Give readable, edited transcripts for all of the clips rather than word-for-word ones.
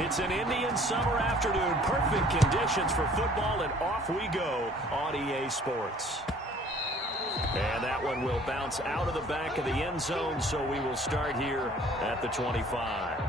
It's an Indian summer afternoon. Perfect conditions for football, and off we go on EA Sports. And that one will bounce out of the back of the end zone, so we will start here at the 25.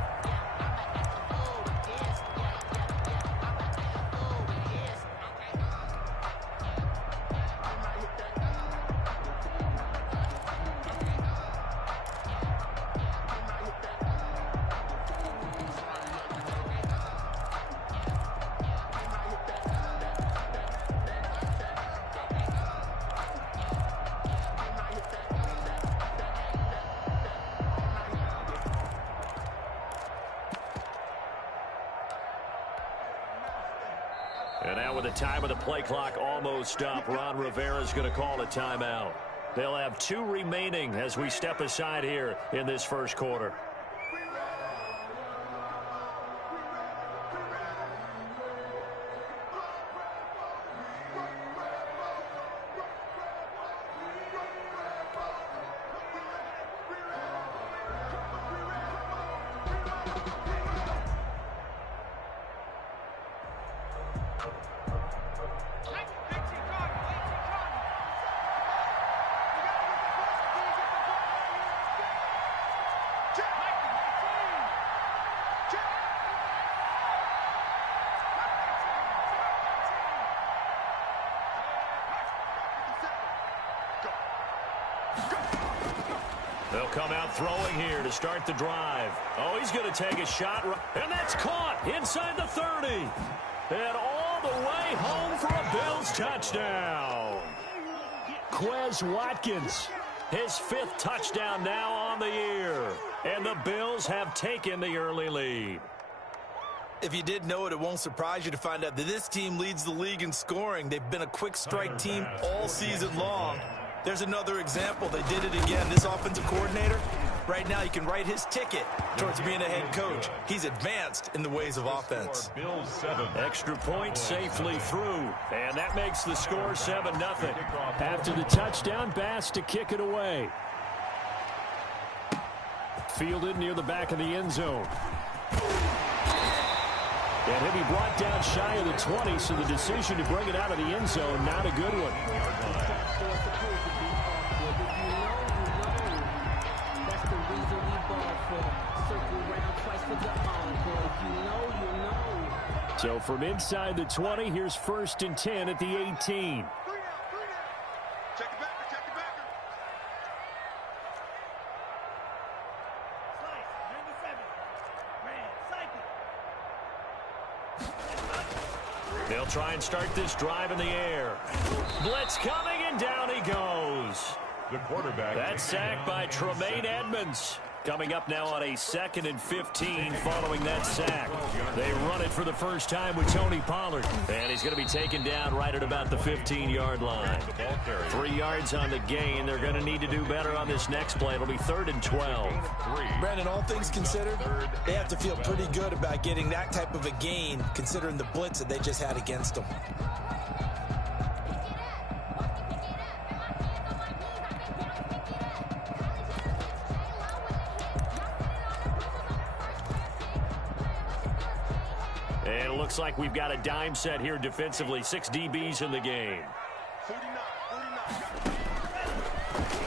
And now with the time of the play clock almost up, Ron Rivera's going to call a timeout. They'll have 2 remaining as we step aside here in this first quarter. They'll come out throwing here to start the drive. Oh, he's going to take a shot, and that's caught inside the 30. And all the way home for a Bills touchdown. Quez Watkins, his 5th touchdown now on the year. And the Bills have taken the early lead. If you did know it, it won't surprise you to find out that this team leads the league in scoring. They've been a quick strike team all season long. There's another example. They did it again. This offensive coordinator, right now, you can write his ticket towards being a head coach. He's advanced in the ways of offense. Extra point safely through, and that makes the score 7-0. After the touchdown, Bass to kick it away. Fielded near the back of the end zone. And he'll be brought down shy of the 20, so the decision to bring it out of the end zone, not a good one. So from inside the 20, here's 1st and 10 at the 18. Check it back. They'll try and start this drive in the air. Blitz coming, and down he goes. The quarterback. That's sacked by Tremaine Edmonds. Coming up now on a 2nd and 15 following that sack. They run it for the first time with Tony Pollard. And he's going to be taken down right at about the 15-yard line. 3 yards on the gain. They're going to need to do better on this next play. It'll be 3rd and 12. Brandon, all things considered, they have to feel pretty good about getting that type of a gain, considering the blitz that they just had against them. And it looks like we've got a dime set here defensively. 6 DBs in the game. 49.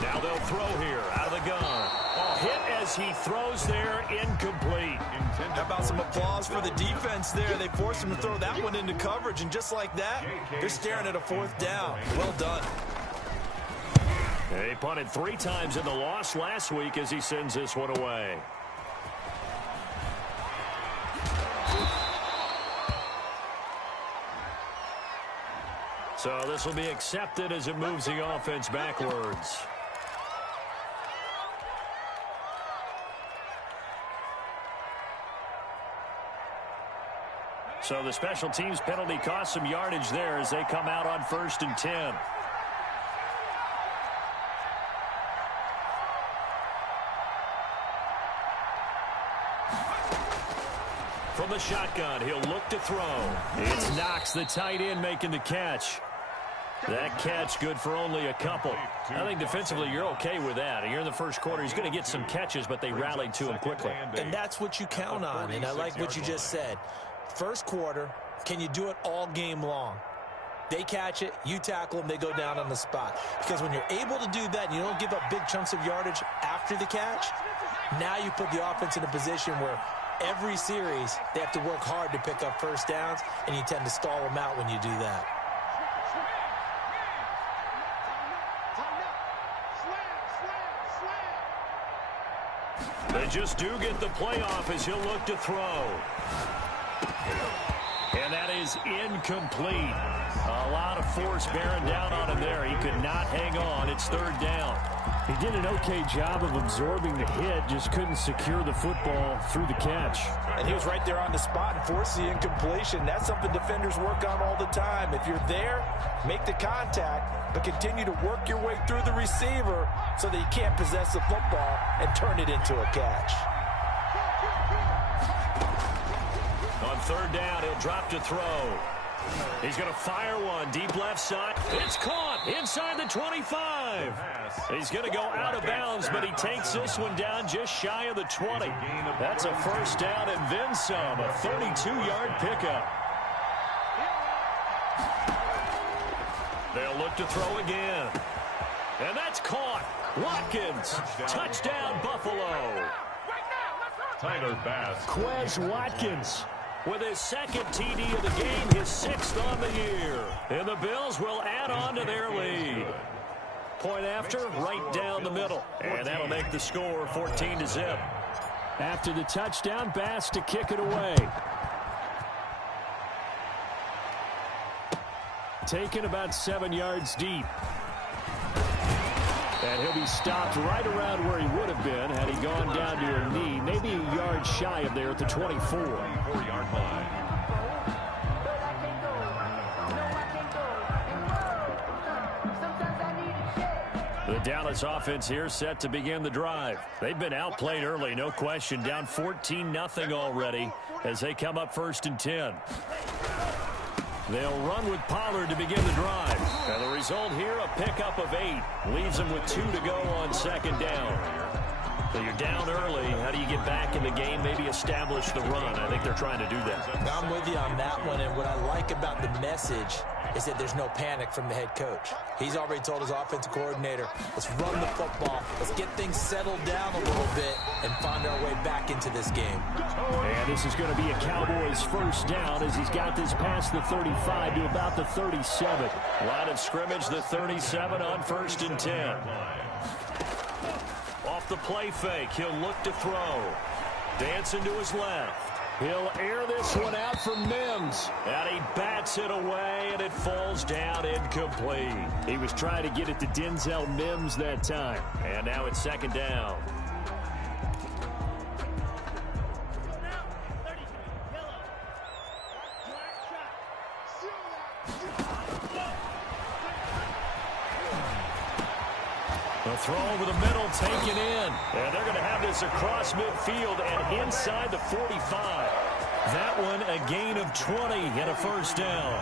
Now they'll throw here out of the gun. Oh, hit as he throws there, incomplete. How about some applause for the defense there? They forced him to throw that one into coverage, and just like that, they're staring at a 4th down. Well done. They punted 3 times in the loss last week as he sends this one away. So this will be accepted as it moves the offense backwards. So the special teams penalty cost some yardage there as they come out on 1st and 10. From the shotgun, he'll look to throw. It's Knox, the tight end, making the catch. That catch good for only a couple. I think defensively you're okay with that. You're in the first quarter. He's going to get some catches, but they rallied to him quickly. And that's what you count on, and I like what you just said. First quarter, can you do it all game long? They catch it, you tackle them, they go down on the spot. Because when you're able to do that and you don't give up big chunks of yardage after the catch, now you put the offense in a position where every series they have to work hard to pick up first downs, and you tend to stall them out when you do that. They just do get the playoff as he'll look to throw. And that is incomplete. A lot of force bearing down on him there. He could not hang on. It's third down. He did an okay job of absorbing the hit, just couldn't secure the football through the catch. And he was right there on the spot and forced the incompletion. That's something defenders work on all the time. If you're there, make the contact, but continue to work your way through the receiver so that you can't possess the football and turn it into a catch. On third down, he'll drop to throw. He's going to fire one deep left side. It's caught inside the 25. He's going to go out of bounds, but he takes this one down just shy of the 20. That's a first down and then some, a 32-yard pickup. They'll look to throw again. And that's caught. Watkins, touchdown Buffalo. Tyler Bass. Quez Watkins with his second TD of the game, his sixth on the year. And the Bills will add on to their lead. Point after, right down the middle. And that'll make the score 14-0. After the touchdown, Bass to kick it away. Taken about 7 yards deep. And he'll be stopped right around where he would have been had he gone down to a knee, maybe a yard shy of there at the 24. 24-yard line. The Dallas offense here set to begin the drive. They've been outplayed early, no question, down 14-0 already as they come up first and 10. They'll run with Pollard to begin the drive. And the result here, a pickup of 8. Leaves them with 2 to go on second down. So you're down early. How do you get back in the game, maybe establish the run? I think they're trying to do that. I'm with you on that one, and what I like about the message is that there's no panic from the head coach. He's already told his offensive coordinator, let's run the football, let's get things settled down a little bit and find our way back into this game. And this is going to be a Cowboys first down as he's got this past the 35 to about the 37. Line of scrimmage, the 37 on first and 10. Off the play fake, he'll look to throw. Dancing to his left. He'll air this one out for Mims. And he bats it away, and it falls down incomplete. He was trying to get it to Denzel Mims that time. And now it's second down. The throw over the middle, taken in. And they're going to have this across midfield and inside the 45. That one a gain of 20 and a first down.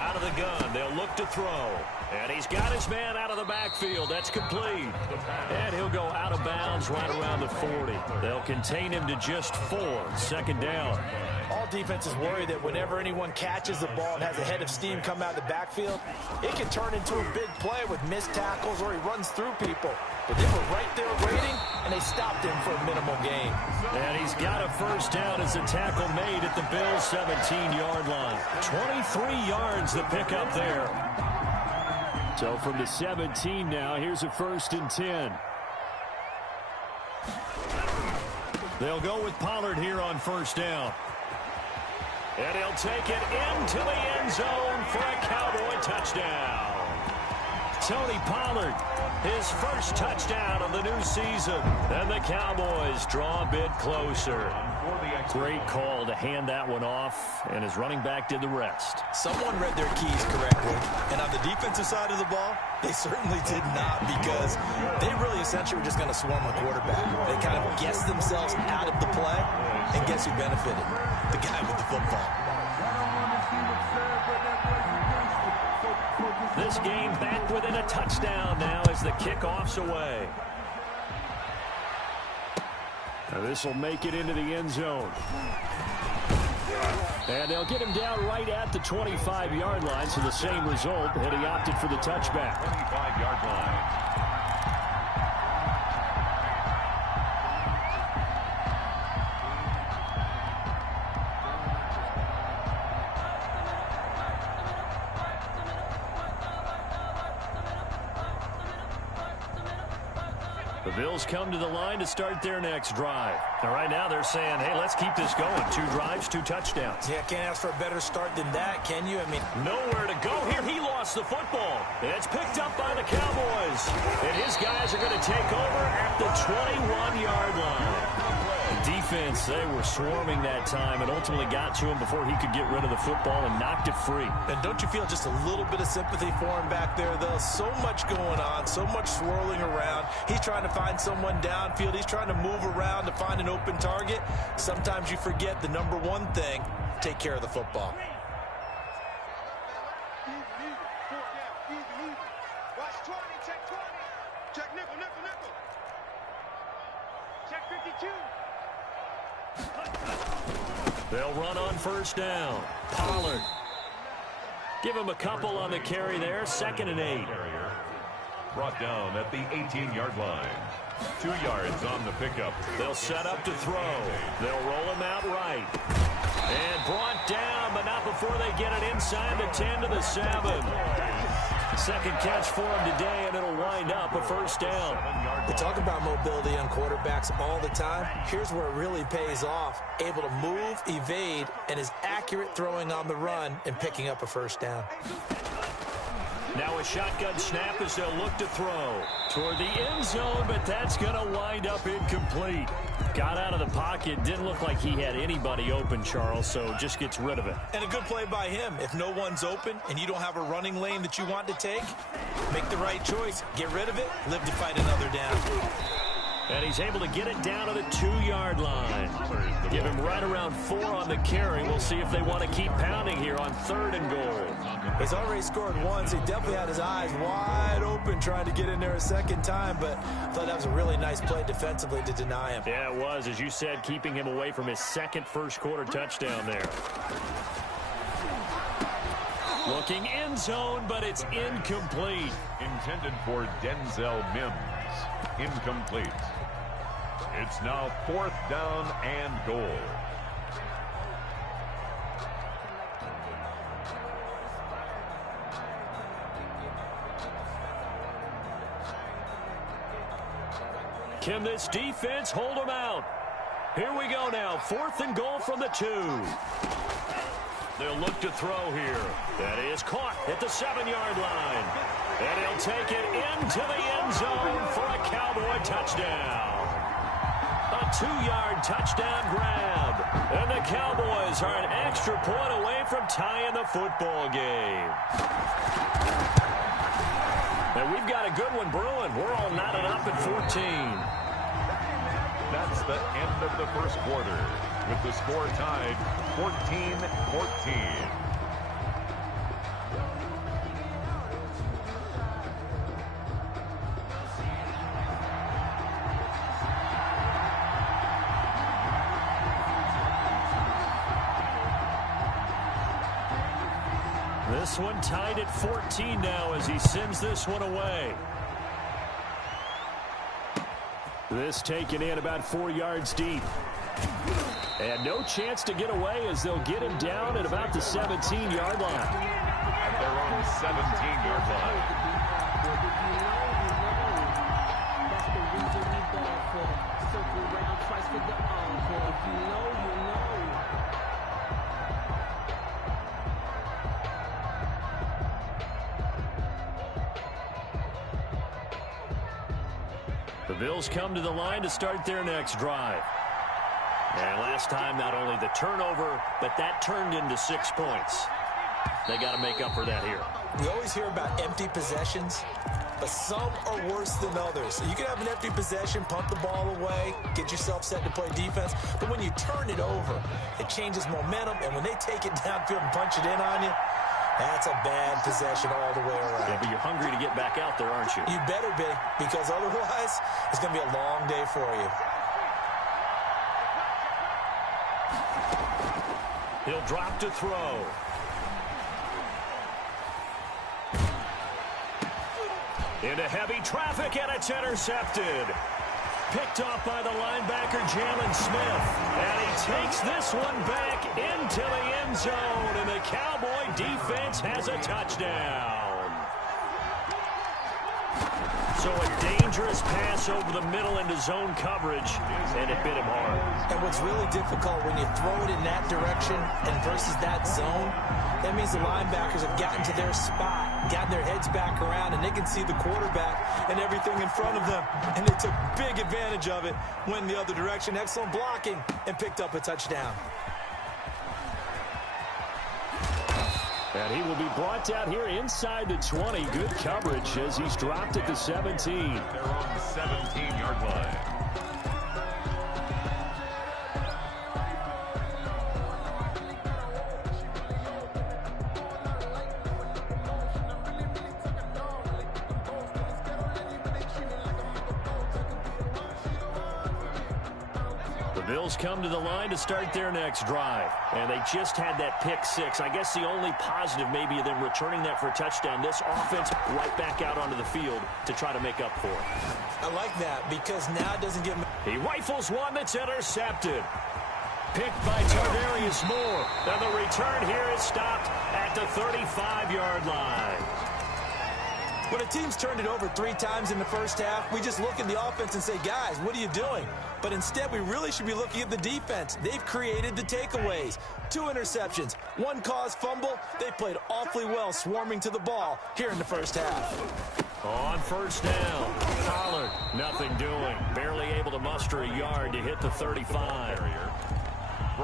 Out of the gun, they'll look to throw. And he's got his man out of the backfield. That's complete. And he'll go out of bounds right around the 40. They'll contain him to just 4. Second down. All defenses worry that whenever anyone catches the ball and has a head of steam come out of the backfield, it can turn into a big play with missed tackles or he runs through people. But they were right there waiting, and they stopped him for a minimal gain. And he's got a first down as a tackle made at the Bills' 17-yard line. 23 yards the pickup there. So from the 17 now, here's a first and 10. They'll go with Pollard here on first down. And he'll take it into the end zone for a Cowboy touchdown. Tony Pollard, his first touchdown of the new season. And the Cowboys draw a bit closer. Great call to hand that one off, and his running back did the rest. Someone read their keys correctly, and on the defensive side of the ball, they certainly did not, because they really essentially were just going to swarm the quarterback. They kind of guessed themselves out of the play, and guess who benefited? The guy with the football. This game back within a touchdown now as the kickoff's away. Now this will make it into the end zone. And they'll get him down right at the 25-yard line, so the same result, and he opted for the touchback. 25-yard line. The Bills come to the line to start their next drive. Now, right now, they're saying, hey, let's keep this going. 2 drives, 2 touchdowns. Yeah, can't ask for a better start than that, can you? I mean, nowhere to go here. He lost the football. It's picked up by the Cowboys. And his guys are going to take over at the 21-yard line. The defense, they were swarming that time and ultimately got to him before he could get rid of the football and knocked it free. And don't you feel just a little bit of sympathy for him back there, though? So much going on, so much swirling around. He's trying to find someone downfield. He's trying to move around to find an open target. Sometimes you forget the number one thing, take care of the football. Watch 20, check 20. Check nickel, nickel, nickel. Check 52. They'll run on first down. Pollard. Give him a couple on the carry there. 2nd and 8. Brought down at the 18-yard line. 2 yards on the pickup. They'll set up to throw. They'll roll him out right. And brought down, but not before they get it inside the 10 to the 7. Second catch for him today, and it'll wind up a first down. We talk about mobility on quarterbacks all the time. Here's where it really pays off. Able to move, evade, and is accurate throwing on the run and picking up a first down. Now a shotgun snap as they'll look to throw toward the end zone, but that's going to wind up incomplete. Got out of the pocket. Didn't look like he had anybody open, Charles, so just gets rid of it. And a good play by him. If no one's open and you don't have a running lane that you want to take, make the right choice. Get rid of it. Live to fight another down. And he's able to get it down to the 2-yard line. Give him right around 4 on the carry. We'll see if they want to keep pounding here on 3rd and goal. He's already scored once. He definitely had his eyes wide open trying to get in there a second time, but I thought that was a really nice play defensively to deny him. Yeah, it was. As you said, keeping him away from his second first-quarter touchdown there. Looking end zone, but it's incomplete. Intended for Denzel Mims. Incomplete. It's now 4th down and goal. Can this defense hold them out? Here we go now. 4th and goal from the 2. They'll look to throw here. That is caught at the 7-yard line. And he'll take it into the end zone for a Cowboy touchdown. A 2-yard touchdown grab. And the Cowboys are an extra point away from tying the football game. And we've got a good one brewing. We're all knotted up at 14. That's the end of the first quarter, with the score tied 14-14. This one tied at 14 now as he sends this one away. This taken in about 4 yards deep. And no chance to get away as they'll get him down at about the 17-yard line. At their own 17-yard line. That's the reason we ball for. Circle round twice for the encore. If you know, you know. The Bills come to the line to start their next drive. And last time, not only the turnover, but that turned into 6 points. They got to make up for that here. We always hear about empty possessions, but some are worse than others. You can have an empty possession, pump the ball away, get yourself set to play defense, but when you turn it over, it changes momentum, and when they take it downfield and punch it in on you, that's a bad possession all the way around. Yeah, but you're hungry to get back out there, aren't you? You better be, because otherwise, it's going to be a long day for you. He'll drop to throw. Into heavy traffic, and it's intercepted. Picked off by the linebacker, Jalen Smith. And he takes this one back into the end zone, and the Cowboy defense has a touchdown. So a dangerous pass over the middle into zone coverage, and it bit him hard. And what's really difficult when you throw it in that direction and versus that zone, that means the linebackers have gotten to their spot, gotten their heads back around, and they can see the quarterback and everything in front of them. And they took big advantage of it, went the other direction. Excellent blocking, and picked up a touchdown. And he will be brought down here inside the 20. Good coverage as he's dropped at the 17. They're on the 17-yard line. The Bills come to the line to start their next drive. And they just had that pick six. I guess the only positive maybe of them returning that for a touchdown. This offense right back out onto the field to try to make up for it. I like that because now it doesn't give him... He rifles one that's intercepted. Picked by Tardarius Moore. And the return here is stopped at the 35-yard line. When a team's turned it over 3 times in the first half, we just look at the offense and say, guys, what are you doing? But instead, we really should be looking at the defense. They've created the takeaways. 2 interceptions, 1 caused fumble. They played awfully well swarming to the ball here in the first half. On first down, Pollard, nothing doing. Barely able to muster a yard to hit the 35.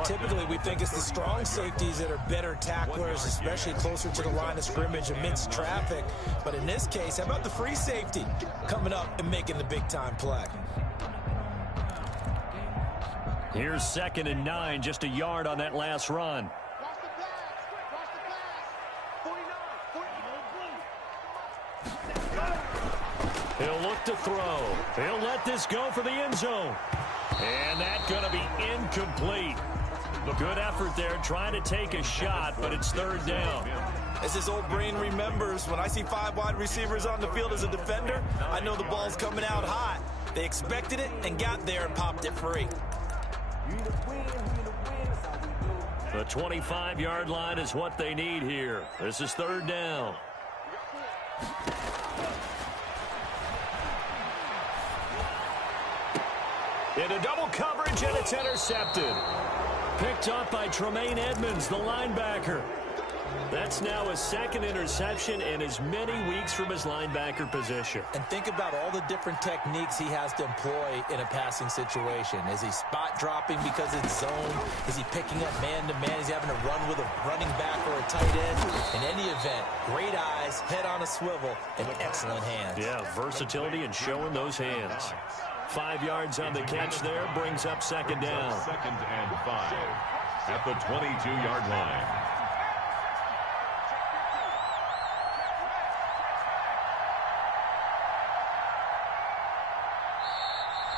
Typically, we think it's the strong safeties that are better tacklers, especially closer to the line of scrimmage amidst traffic. But in this case, how about the free safety coming up and making the big-time play? Here's 2nd and 9, just a yard on that last run. Watch the pass. Watch the pass. 49. He'll look to throw. He'll let this go for the end zone. And that's going to be incomplete. Good effort there, trying to take a shot, but it's 3rd down. As his old brain remembers, when I see 5 wide receivers on the field as a defender, I know the ball's coming out hot. They expected it and got there and popped it free. The 25-yard line is what they need here. This is 3rd down. Into double coverage, and it's intercepted. Picked up by Tremaine Edmonds, the linebacker. That's now his 2nd interception in as many weeks from his linebacker position. And think about all the different techniques he has to employ in a passing situation. Is he spot dropping because it's zone? Is he picking up man-to-man? Is he having to run with a running back or a tight end? In any event, great eyes, head on a swivel, and excellent hands. Yeah, versatility and showing those hands. 5 yards on the catch there, brings up 2nd down. 2nd and 5 at the 22-yard line.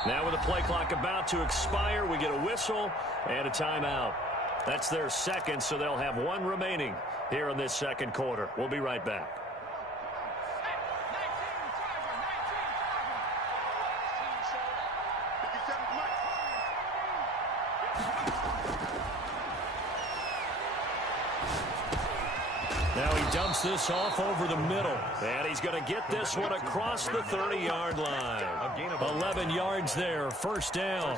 Now with the play clock about to expire, we get a whistle and a timeout. That's their 2nd, so they'll have 1 remaining here in this 2nd quarter. We'll be right back. Now he dumps this off over the middle. And he's going to get this one across the 30-yard line. 11 yards there, 1st down.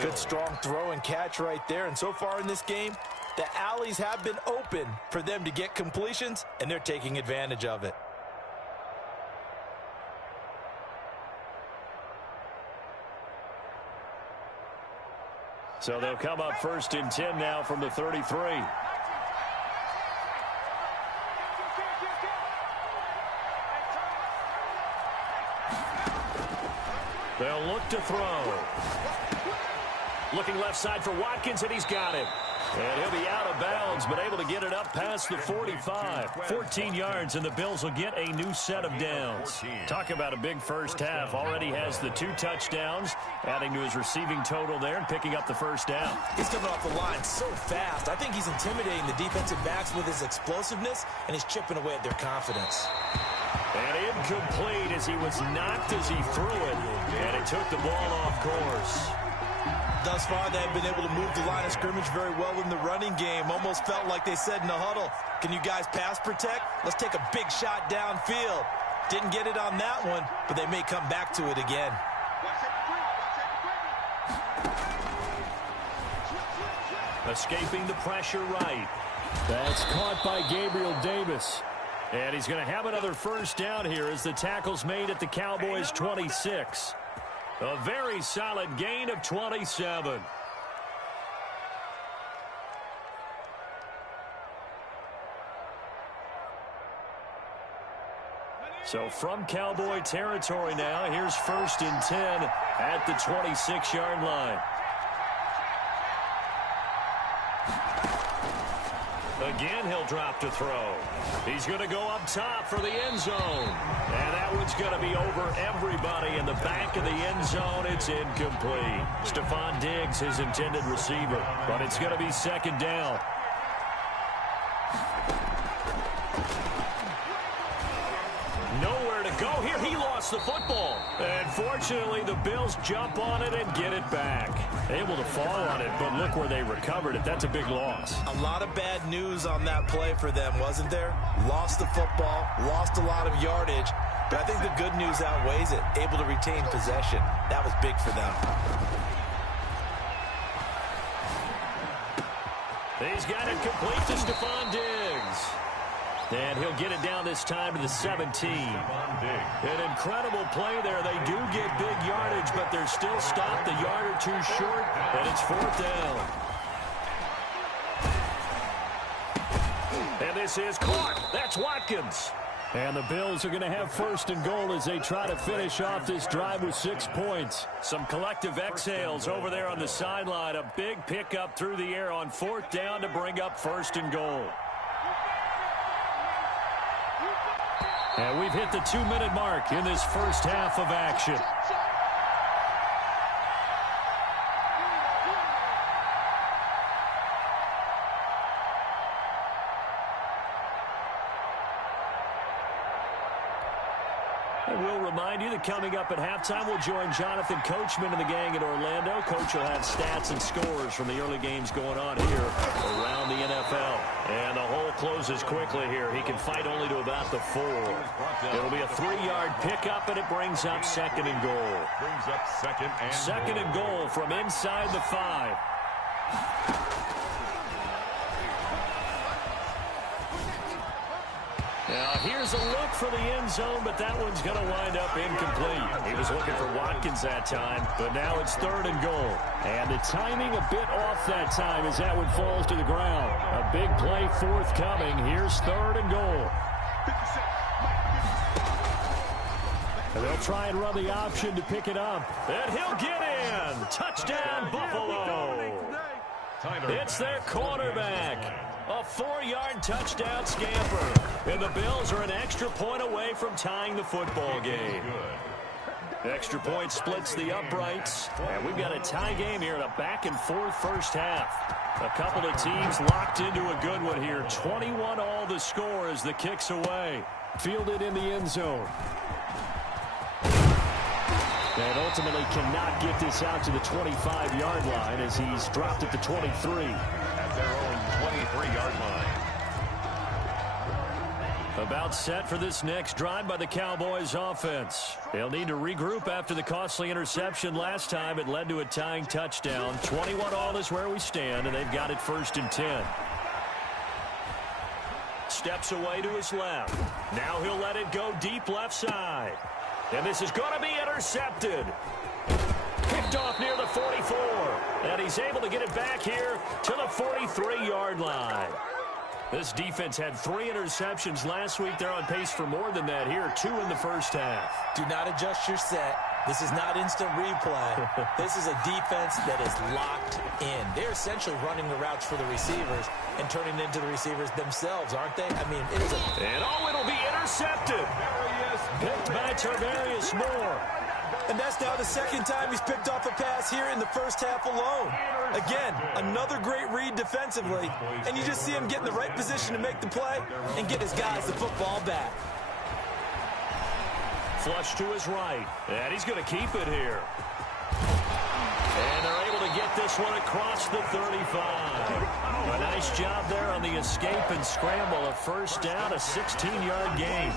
Good strong throw and catch right there. And so far in this game, the alleys have been open for them to get completions, and they're taking advantage of it. So they'll come up 1st and 10 now from the 33. They'll look to throw. Looking left side for Watkins, and he's got it. And he'll be out of bounds, but able to get it up past the 45. 14 yards, and the Bills will get a new set of downs. Talk about a big first half. Already has the 2 touchdowns, adding to his receiving total there and picking up the first down. He's coming off the line so fast. I think he's intimidating the defensive backs with his explosiveness, and he's chipping away at their confidence. And incomplete as he was knocked as he threw it, and it took the ball off course. Thus far, they've been able to move the line of scrimmage very well in the running game. Almost felt like they said in the huddle, can you guys pass protect? Let's take a big shot downfield. Didn't get it on that one, but they may come back to it again. Escaping the pressure right. That's caught by Gabriel Davis. And he's going to have another first down here as the tackle's made at the Cowboys' 26. A very solid gain of 27. So from Cowboy territory now, here's 1st and 10 at the 26-yard line. Again, he'll drop to throw. He's going to go up top for the end zone. And that one's going to be over everybody in the back of the end zone. It's incomplete. Stephon Diggs, his intended receiver. But it's going to be 2nd down. Nowhere to go here. He lost the football. And fortunately, the Bills jump on it and get it back. Able to fall on it, but look where they recovered it. That's a big loss. A lot of bad news on that play for them, wasn't there? Lost the football, lost a lot of yardage, but I think the good news outweighs it. Able to retain possession. That was big for them. He's got it complete to Stephon Diggs. And he'll get it down this time to the 17. An incredible play there. They do get big yardage, but they're still stopped a yard or 2 short, and it's 4th down. And this is caught. That's Watkins. And the Bills are going to have 1st and goal as they try to finish off this drive with 6 points. Some collective exhales over there on the sideline. A big pickup through the air on 4th down to bring up 1st and goal. And we've hit the 2-minute mark in this first half of action. And we'll remind you that coming up at halftime, we'll join Jonathan Coachman and the gang in Orlando. Coach will have stats and scores from the early games going on here around the NFL. And the hole closes quickly here. He can fight only to about the 4. It'll be a 3-yard pickup, and it brings up 2nd and goal. Brings up 2nd and goal from inside the 5. Now, here's a look for the end zone, but that one's going to wind up incomplete. He was looking for Watkins that time, but now it's 3rd and goal. And the timing a bit off that time as that one falls to the ground. A big play forthcoming. Here's 3rd and goal. And they'll try and run the option to pick it up. And he'll get in. Touchdown, Buffalo. It's their quarterback. A 4-yard touchdown scamper. And the Bills are an extra point away from tying the football game. Extra point splits the uprights. And we've got a tie game here in a back-and-forth first half. A couple of teams locked into a good one here. 21-all the score as the kick's away. Fielded in the end zone. And ultimately cannot get this out to the 25-yard line as he's dropped at the 23. At their own 23-yard line. About set for this next drive by the Cowboys offense. They'll need to regroup after the costly interception last time. It led to a tying touchdown. 21-all is where we stand, and they've got it 1st and 10. Steps away to his left. Now he'll let it go deep left side. And this is going to be intercepted. picked off near the 44. And he's able to get it back here to the 43-yard line. This defense had 3 interceptions last week. They're on pace for more than that here, 2 in the first half. Do not adjust your set. This is not instant replay. This is a defense that is locked in. They're essentially running the routes for the receivers and turning into the receivers themselves, aren't they? I mean, it is a... And it'll be intercepted. Picked by Tarvarius Moore. And that's now the second time he's picked off a pass here in the first half alone. Again, another great read defensively. And you just see him get in the right position to make the play and get his guys the football back. Flush to his right. And he's going to keep it here. And they're able to get this one across the 35. A nice job there on the escape and scramble. A first down, a 16-yard gain.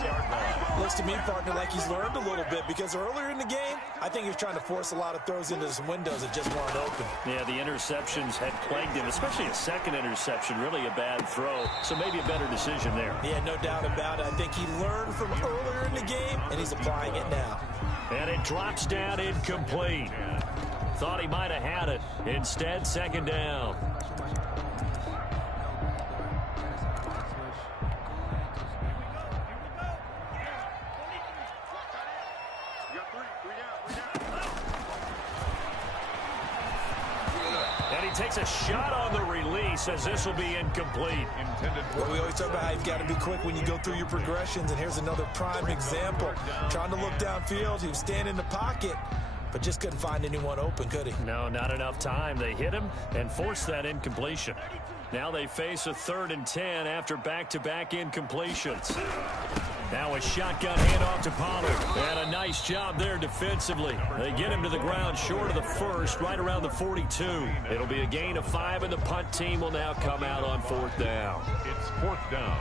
Looks to me, partner, like he's learned a little bit because earlier in the game, I think he was trying to force a lot of throws into some windows that just weren't open. Yeah, the interceptions had plagued him, especially a second interception, really a bad throw. So maybe a better decision there. Yeah, no doubt about it. I think he learned from earlier in the game, and he's applying it now. And it drops down incomplete. Thought he might have had it. Instead, second down. And he takes a shot on the release as this will be incomplete. Well, we always talk about how you've got to be quick when you go through your progressions, and here's another prime example. Trying to look downfield, he was standing in the pocket, but just couldn't find anyone open, could he? No, not enough time. They hit him and forced that incompletion. Now they face a 3rd and 10 after back-to-back incompletions. Now a shotgun handoff to Pollard. And a nice job there defensively. They get him to the ground short of the first, right around the 42. It'll be a gain of 5, and the punt team will now come out on 4th down. It's 4th down.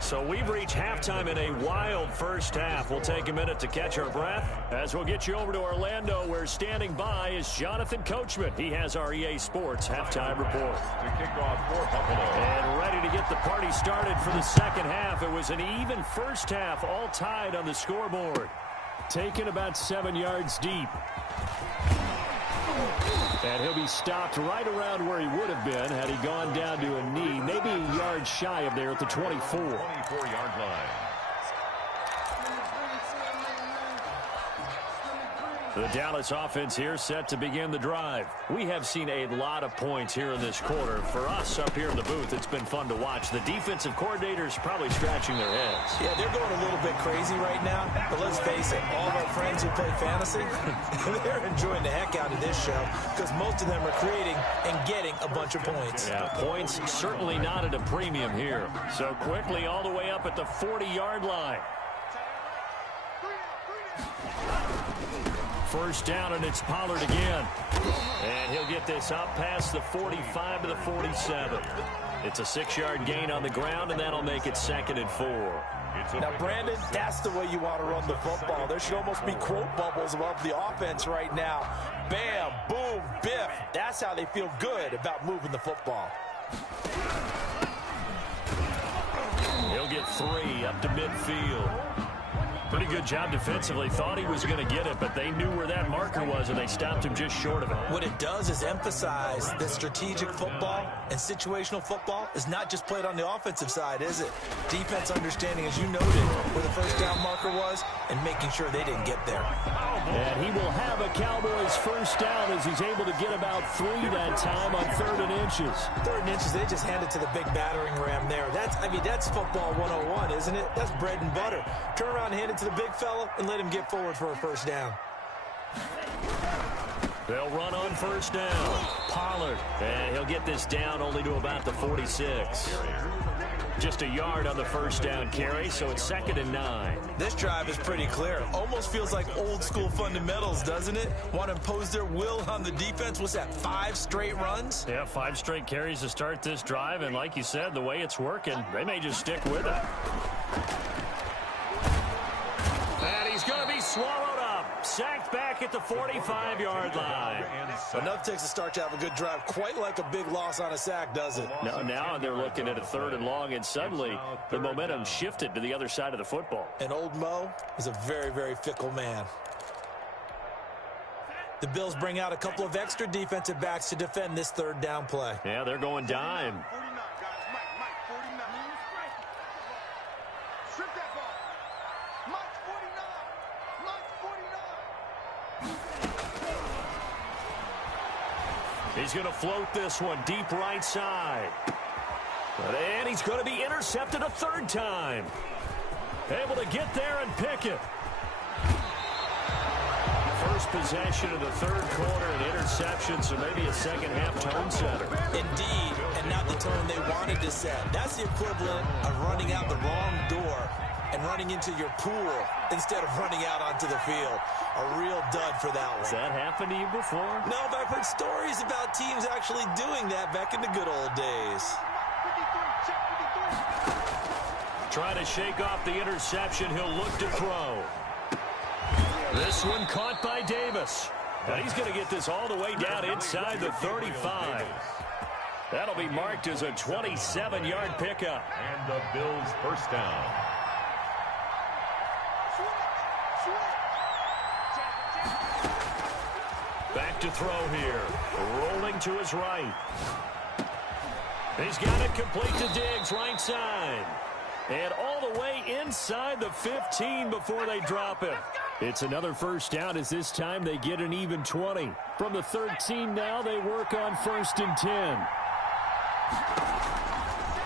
So we've reached halftime in a wild first half. We'll take a minute to catch our breath as we'll get you over to Orlando, where standing by is Jonathan Coachman. He has our EA Sports halftime report. To kick off for Buffalo. And ready to get the party started for the second half. It was an even first half, all tied on the scoreboard. Taken about 7 yards deep. And he'll be stopped right around where he would have been had he gone down to a knee, maybe a yard shy of there at the 24. 24-yard line. The Dallas offense here set to begin the drive. We have seen a lot of points here in this quarter. For us up here in the booth, it's been fun to watch. The defensive coordinators probably scratching their heads. Yeah, they're going a little bit crazy right now. But let's face it, all of our friends who play fantasy, they're enjoying the heck out of this show because most of them are creating and getting a bunch of points. Yeah, points certainly not at a premium here. So quickly all the way up at the 40-yard line. First down, and it's Pollard again. And he'll get this up past the 45 to the 47. It's a 6-yard gain on the ground, and that'll make it 2nd and 4. Now, Brandon, that's the way you want to run the football. There should almost be quote bubbles above the offense right now. Bam, boom, biff. That's how they feel good about moving the football. He'll get 3 up to midfield. Pretty good job defensively. Thought he was going to get it, but they knew where that marker was, and they stopped him just short of it. What it does is emphasize that strategic football and situational football is not just played on the offensive side, is it? Defense understanding, as you noted, where the first down marker was and making sure they didn't get there. And he will have a Cowboys first down as he's able to get about 3 that time on 3rd and inches. 3rd and inches, they just hand it to the big battering ram there. That's football 101, isn't it? That's bread and butter. Turn around and hand it to the big fella and let him get forward for a first down. They'll run on first down. Pollard. And he'll get this down only to about the 46. Just a yard on the first down carry, so it's 2nd and 9. This drive is pretty clear. Almost feels like old school fundamentals, doesn't it? Want to impose their will on the defense. What's that, 5 straight runs? Yeah, 5 straight carries to start this drive, and like you said, the way it's working, they may just stick with it. And he's going to be swallowed up. Sacked back at the 45-yard line. Enough takes to start to have a good drive. Quite like a big loss on a sack, does it? Now they're looking at a 3rd and long, and suddenly the momentum shifted to the other side of the football. And old Mo is a very, very fickle man. The Bills bring out a couple of extra defensive backs to defend this 3rd down play. Yeah, they're going dime. 49, guys. Mike, 49. Strip that ball. Mike, 49. Mike, 49. He's going to float this one deep right side. And he's going to be intercepted a 3rd time. Able to get there and pick it. First possession of the 3rd quarter, an interception, so maybe a second-half tone setter. Indeed, and not the tone they wanted to set. That's the equivalent of running out the wrong door and running into your pool instead of running out onto the field. A real dud for that one. Has that happened to you before? No, but I've heard stories about teams actually doing that back in the good old days. 53, check 53. Trying to shake off the interception, he'll look to throw. This one caught by Davis. And he's going to get this all the way down inside the 35. That'll be marked as a 27-yard pickup. And the Bills first down. Back to throw here. Rolling to his right. He's got it complete to Diggs, right side. And all the way inside the 15 before they drop it. It's another first down as this time they get an even 20. From the 13 now, they work on 1st and 10.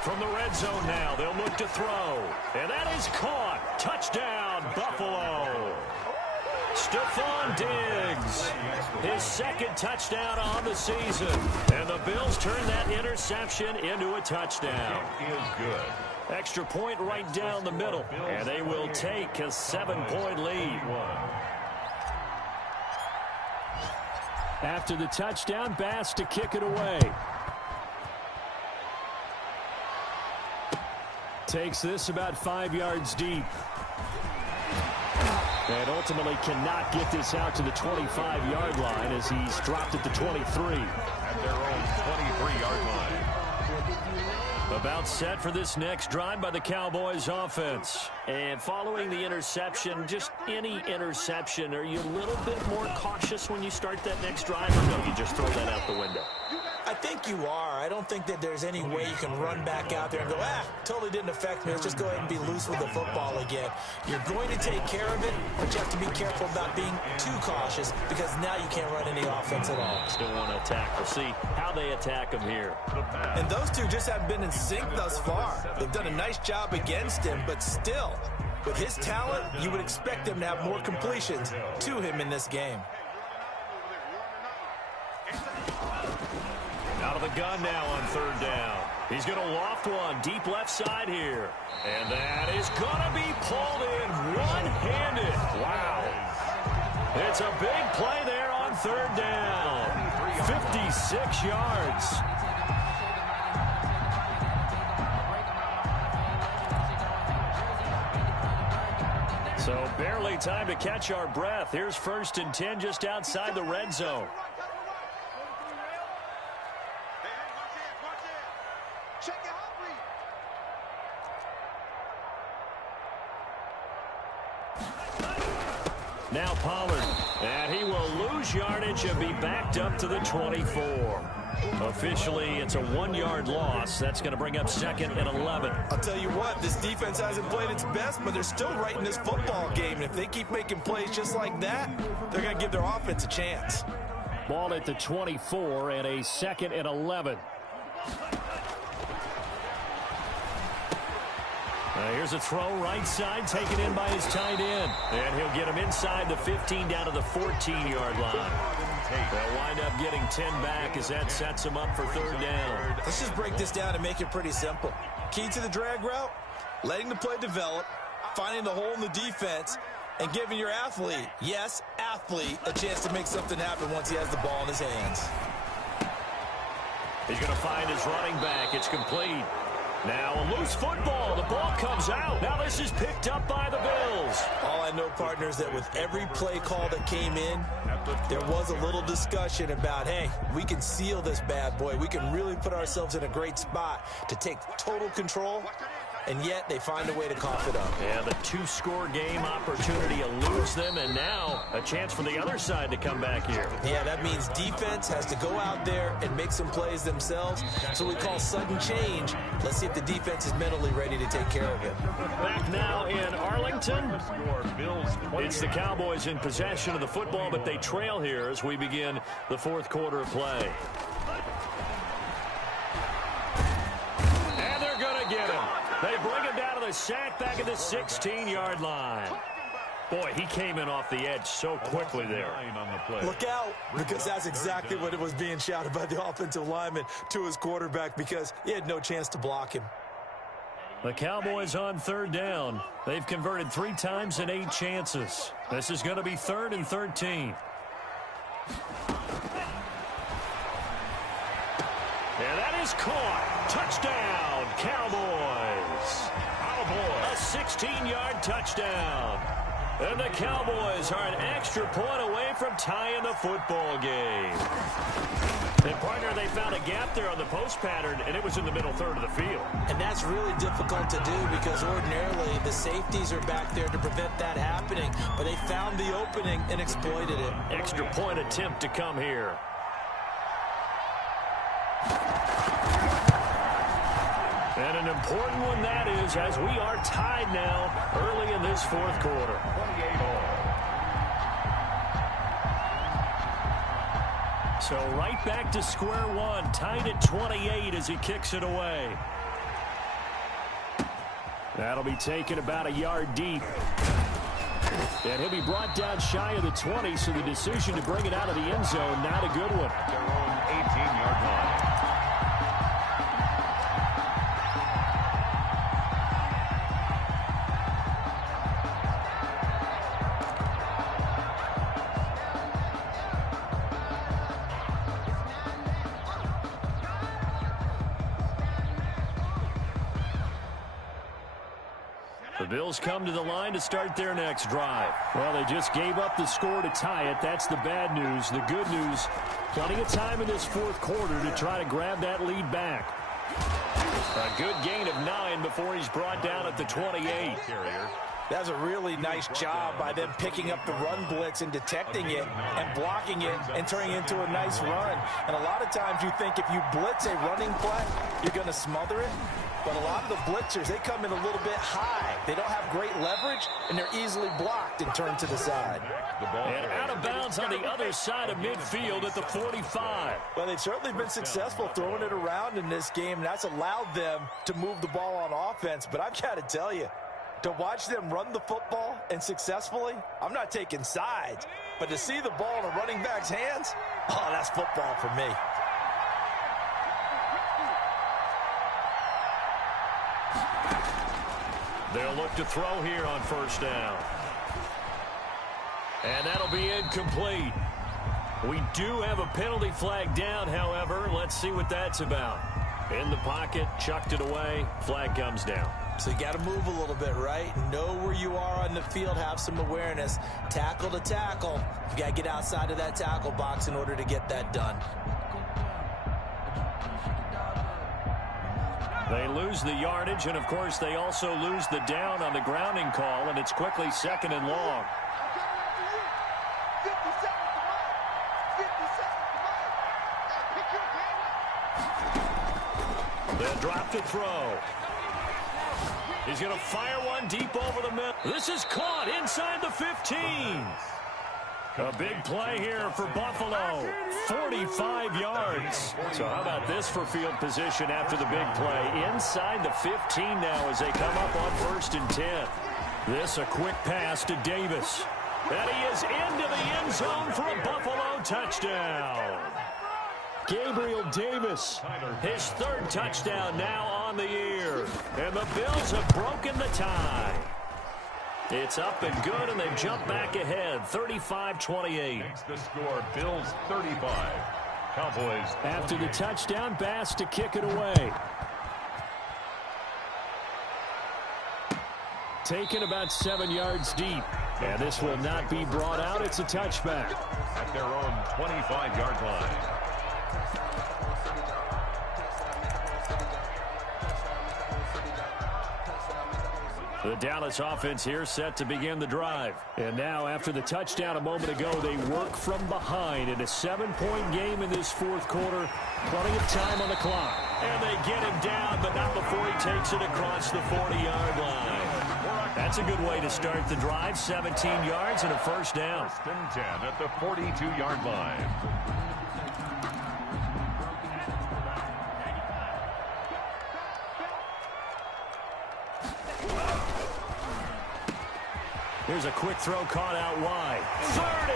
From the red zone now, they'll look to throw. And that is caught. Touchdown, Buffalo. Stephon Diggs, his 2nd touchdown on the season. And the Bills turn that interception into a touchdown. It is good. Extra point right down the middle, and they will take a 7-point lead. After the touchdown, Bass to kick it away. Takes this about 5 yards deep. And ultimately cannot get this out to the 25-yard line as he's dropped at the 23. At their own 23-yard line. About set for this next drive by the Cowboys offense. And following the interception, just any interception, are you a little bit more cautious when you start that next drive, or no, you just throw that out the window? I think you are. I don't think that there's any way you can run back out there and go, totally didn't affect me. Let's just go ahead and be loose with the football again. You're going to take care of it, but you have to be careful about being too cautious because now you can't run any offense at all. Still want to attack. We'll see how they attack him here. And those two just haven't been in sync thus far. They've done a nice job against him, but still, with his talent, you would expect them to have more completions to him in this game. Out of the gun now on 3rd down. He's going to loft one deep left side here. And that is going to be pulled in one-handed. Wow. It's a big play there on 3rd down. 56 yards. So barely time to catch our breath. Here's 1st and 10 just outside the red zone. Now Pollard, and he will lose yardage and be backed up to the 24. Officially, it's a 1-yard loss. That's going to bring up 2nd and 11. I'll tell you what, this defense hasn't played its best, but they're still right in this football game. And if they keep making plays just like that, they're going to give their offense a chance. Ball at the 24 and a 2nd and 11. Here's a throw right side, taken in by his tight end. And he'll get him inside the 15 down to the 14-yard line. They'll wind up getting 10 back as that sets him up for third down. Let's just break this down and make it pretty simple. Key to the drag route, letting the play develop, finding the hole in the defense, and giving your athlete, yes, athlete, a chance to make something happen once he has the ball in his hands. He's going to find his running back. It's complete. Now a loose football. The ball comes out. Now this is picked up by the Bills. All I know, partners, that with every play call that came in, there was a little discussion about, hey, we can seal this bad boy. We can really put ourselves in a great spot to take total control, and yet they find a way to cough it up. Yeah, the two-score game opportunity eludes them, and now a chance for the other side to come back here. Yeah, that means defense has to go out there and make some plays themselves. So we call sudden change. Let's see if the defense is mentally ready to take care of it. Back now in Arlington. It's the Cowboys in possession of the football, but they trail here as we begin the fourth quarter of play. And they're going to get him. They bring him down to the sack back at the 16-yard line. Boy, he came in off the edge so quickly there. Look out, because that's exactly what it was being shouted by the offensive lineman to his quarterback, because he had no chance to block him. The Cowboys on third down. They've converted 3 times in 8 chances. This is going to be 3rd and 13. And that is caught. Touchdown, Cowboys. A 16-yard touchdown. And the Cowboys are an extra point away from tying the football game. And, partner, they found a gap there on the post pattern, and it was in the middle third of the field. And that's really difficult to do because ordinarily the safeties are back there to prevent that happening. But they found the opening and exploited it. Extra point attempt to come here. And an important one that is, as we are tied now early in this fourth quarter. So right back to square one, tied at 28 as he kicks it away. That'll be taken about a yard deep. And he'll be brought down shy of the 20, so the decision to bring it out of the end zone, not a good one. Their own 18-yard line. The Bills come to the line to start their next drive. Well, they just gave up the score to tie it. That's the bad news. The good news, plenty of time in this fourth quarter to try to grab that lead back. A good gain of 9 before he's brought down at the 28. That's a really nice job by them picking up the run blitz and detecting it and blocking it and turning it into a nice run. And a lot of times you think if you blitz a running play, you're going to smother it. But a lot of the blitzers, they come in a little bit high. They don't have great leverage, and they're easily blocked and turned to the side. And out of bounds on the other side of midfield at the 45. Well, they've certainly been successful throwing it around in this game, and that's allowed them to move the ball on offense. But I've got to tell you, to watch them run the football and successfully, I'm not taking sides. But to see the ball in a running back's hands, oh, that's football for me. They'll look to throw here on first down. And that'll be incomplete. We do have a penalty flag down, however. Let's see what that's about. In the pocket, chucked it away, flag comes down. So you got to move a little bit, right? Know where you are on the field, have some awareness. Tackle to tackle. You got to get outside of that tackle box in order to get that done. They lose the yardage, and, of course, they also lose the down on the grounding call, and it's quickly 2nd and long. They'll drop to throw. He's going to fire one deep over the middle. This is caught inside the 15. A big play here for Buffalo. 45 yards. So how about this for field position after the big play? Inside the 15 now as they come up on 1st and 10. This a quick pass to Davis. And he is into the end zone for a Buffalo touchdown. Gabriel Davis, his 3rd touchdown now on the year. And the Bills have broken the tie. It's up and good, and they've jumped back ahead, 35-28. Makes the score, Bills 35. Cowboys. After the touchdown, Bass to kick it away. Taken about 7 yards deep. And this will not be brought out. It's a touchback. At their own 25-yard line. The Dallas offense here set to begin the drive. And now after the touchdown a moment ago, they work from behind in a 7-point game in this 4th quarter. Plenty of time on the clock. And they get him down, but not before he takes it across the 40-yard line. That's a good way to start the drive. 17 yards and a 1st down. 1st and 10 at the 42-yard line. Here's a quick throw caught out wide. 30!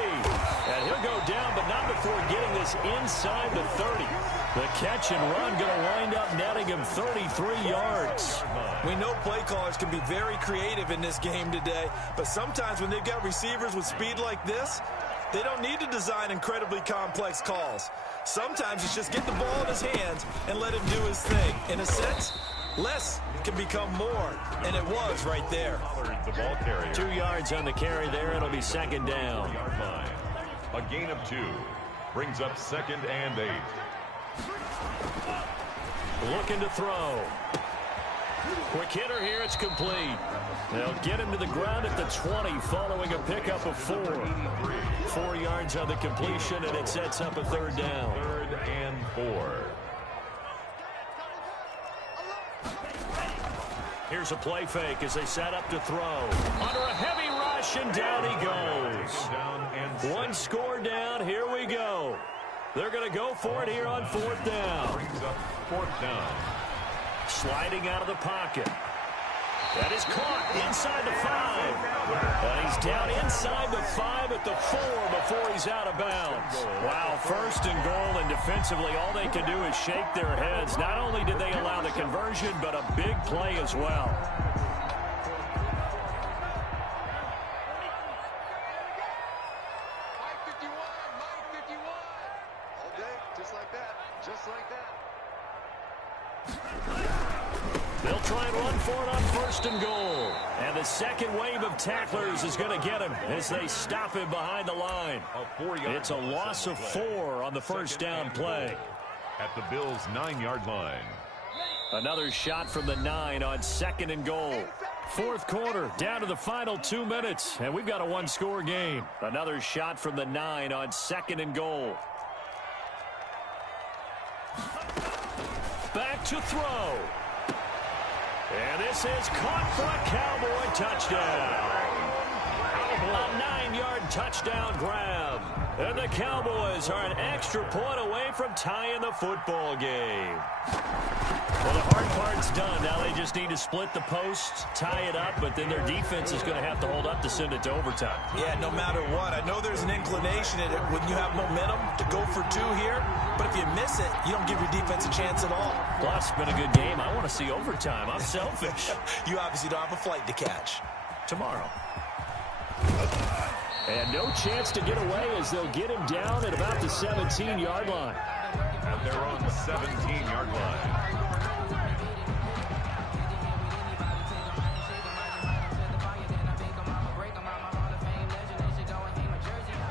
And he'll go down, but not before getting this inside the 30. The catch and run going to wind up netting him 33 yards. We know play callers can be very creative in this game today, but sometimes when they've got receivers with speed like this, they don't need to design incredibly complex calls. Sometimes it's just get the ball in his hands and let him do his thing. In a sense, less can become more, and it was right there. The ball carrier. 2 yards on the carry there. It'll be 2nd down. Yard line. A gain of 2 brings up 2nd and 8. Looking to throw. Quick hitter here. It's complete. They'll get him to the ground at the 20 following a pickup of 4. 4 yards on the completion, and it sets up a 3rd down. 3rd and 4. Here's a play fake as they set up to throw. Under a heavy rush, and down he goes. 1 score down. Here we go. They're going to go for it here on 4th down. Brings up 4th down. Sliding out of the pocket. That is caught inside the 5. And he's down inside the 5 at the 4 before he's out of bounds. Wow, 1st and goal, and defensively all they can do is shake their heads. Not only did they allow the conversion, but a big play as well. Mike 51, Mike 51. All day, just like that, just like that. They'll try and run for it on 1st and goal. And the second wave of tacklers is going to get him as they stop him behind the line. It's a loss of 4 on the 1st down play. At the Bills' 9-yard line. Another shot from the 9 on 2nd and goal. 4th quarter, down to the final 2 minutes, and we've got a 1-score game. Another shot from the 9 on 2nd and goal. Back to throw. And this is caught for a Cowboy touchdown. A 9-yard touchdown grab. And the Cowboys are an extra point away from tying the football game. Well, the hard part's done. Now they just need to split the posts, tie it up, but then their defense is going to have to hold up to send it to overtime. Yeah, no matter what. I know there's an inclination in it when you have momentum to go for 2 here, but if you miss it, you don't give your defense a chance at all. Plus, it's been a good game. I want to see overtime. I'm selfish. You obviously don't have a flight to catch. Tomorrow. And no chance to get away as they'll get him down at about the 17-yard line. At their own 17-yard line.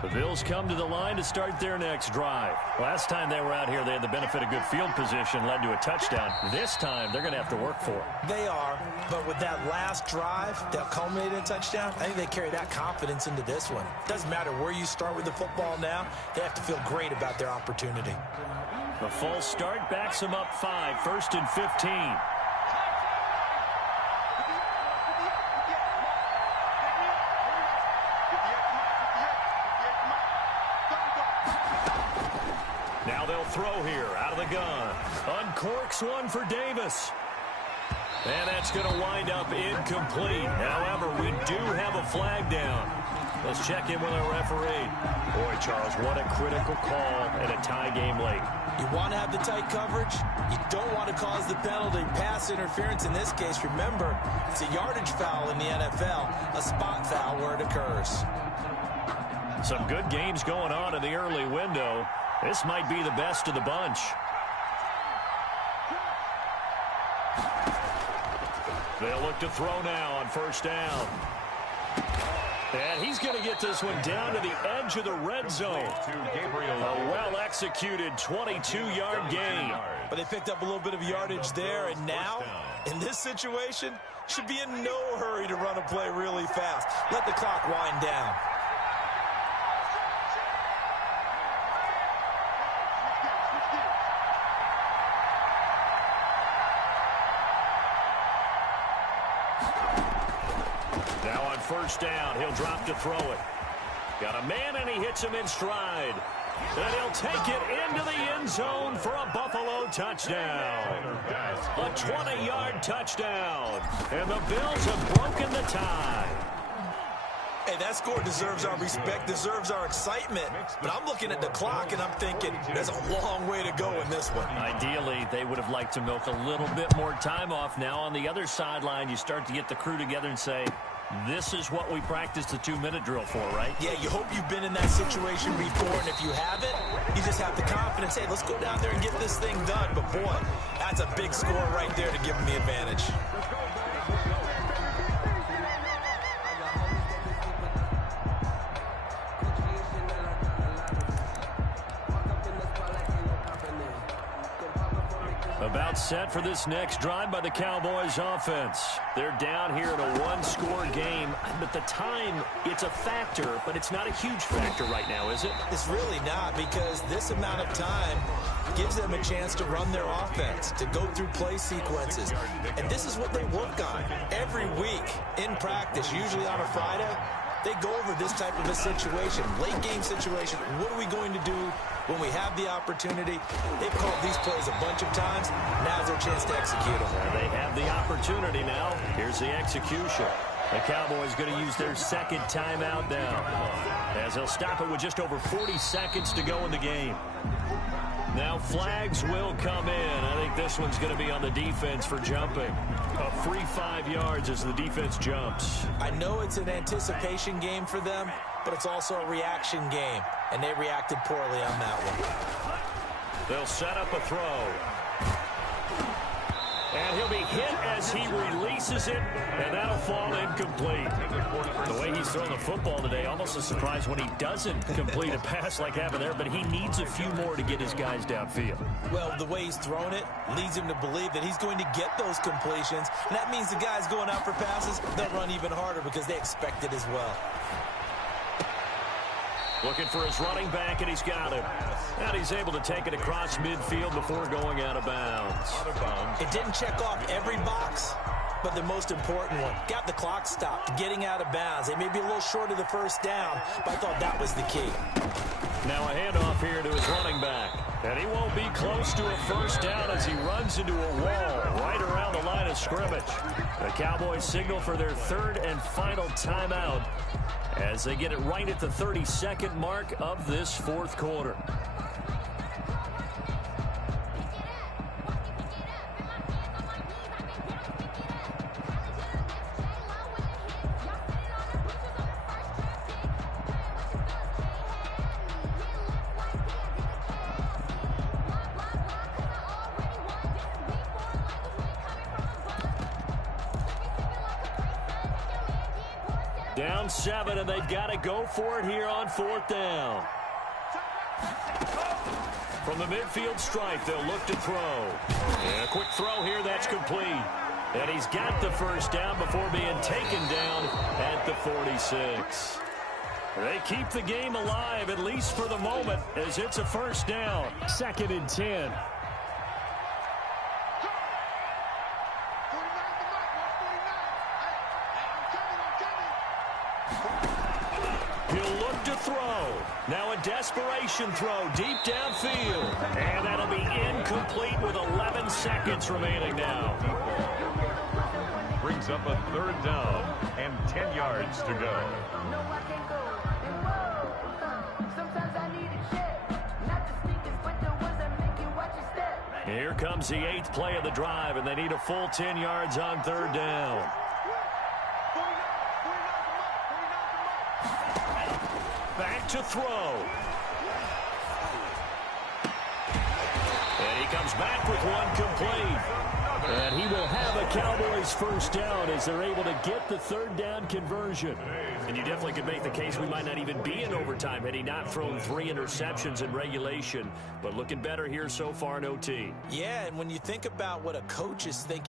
The Bills come to the line to start their next drive. Last time they were out here, they had the benefit of good field position, led to a touchdown. This time, they're going to have to work for it. They are, but with that last drive that culminated in a touchdown, I think they carry that confidence into this one. Doesn't matter where you start with the football now, they have to feel great about their opportunity. The false start backs them up 5, 1st and 15. gun. Uncorks one for Davis. And that's going to wind up incomplete. However, we do have a flag down. Let's check in with our referee. Boy, Charles, what a critical call and a tie game late. You want to have the tight coverage. You don't want to cause the penalty. Pass interference in this case. Remember, it's a yardage foul in the NFL, a spot foul where it occurs. Some good games going on in the early window. This might be the best of the bunch. They'll look to throw now on first down. And he's going to get this one down to the edge of the red zone. A well-executed 22-yard gain. But they picked up a little bit of yardage there, and now, in this situation, should be in no hurry to run a play really fast. Let the clock wind down. First down, he'll drop to throw it. Got a man, and he hits him in stride. And he'll take it into the end zone for a Buffalo touchdown. A 20-yard touchdown. And the Bills have broken the tie. Hey, that score deserves our respect, deserves our excitement. But I'm looking at the clock, and I'm thinking there's a long way to go in this one. Ideally, they would have liked to milk a little bit more time off. Now on the other sideline, you start to get the crew together and say, this is what we practiced the 2-minute drill for, right? Yeah, you hope you've been in that situation before, and if you haven't, you just have the confidence, hey, let's go down there and get this thing done. But, boy, that's a big score right there to give them the advantage. About set for this next drive by the Cowboys offense. They're down here in a one-score game, but the time, it's a factor, but it's not a huge factor right now, is it? It's really not, because this amount of time gives them a chance to run their offense, to go through play sequences. And this is what they work on every week in practice, usually on a Friday. They go over this type of a situation, late game situation. What are we going to do when we have the opportunity? They've called these plays a bunch of times. Now's their chance to execute them. They have the opportunity now. Here's the execution. The Cowboys going to use their second timeout now, as they'll stop it with just over 40 seconds to go in the game. Now flags will come in. I think this one's going to be on the defense for jumping. A free 5 yards as the defense jumps. I know it's an anticipation game for them, but it's also a reaction game, and they reacted poorly on that one. They'll set up a throw. And he'll be hit as he releases it, and that'll fall incomplete. The way he's throwing the football today, almost a surprise when he doesn't complete a pass like happened there, but he needs a few more to get his guys downfield. Well, the way he's thrown it leads him to believe that he's going to get those completions, and that means the guys going out for passes, they'll run even harder because they expect it as well. Looking for his running back, and he's got it. And he's able to take it across midfield before going out of bounds. It didn't check off every box, but the most important one. Got the clock stopped, getting out of bounds. They may be a little short of the first down, but I thought that was the key. Now a handoff here to his running back. And he won't be close to a first down as he runs into a wall right around the line of scrimmage. The Cowboys signal for their third and final timeout as they get it right at the 32nd mark of this fourth quarter. Down 7, and they've got to go for it here on fourth down. From the midfield stripe, they'll look to throw. And a quick throw here, that's complete. And he's got the first down before being taken down at the 46. They keep the game alive, at least for the moment, as it's a first down. 2nd and 10. He'll look to throw. Now a desperation throw deep downfield. And that'll be incomplete with 11 seconds remaining now. Brings up a 3rd down and 10 yards to go. Here comes the 8th play of the drive, and they need a full 10 yards on 3rd down. Back to throw. And he comes back with one complete. And he will have a Cowboys 1st down as they're able to get the 3rd down conversion. And you definitely could make the case we might not even be in overtime had he not thrown 3 interceptions in regulation. But looking better here so far in OT. Yeah, and when you think about what a coach is thinking,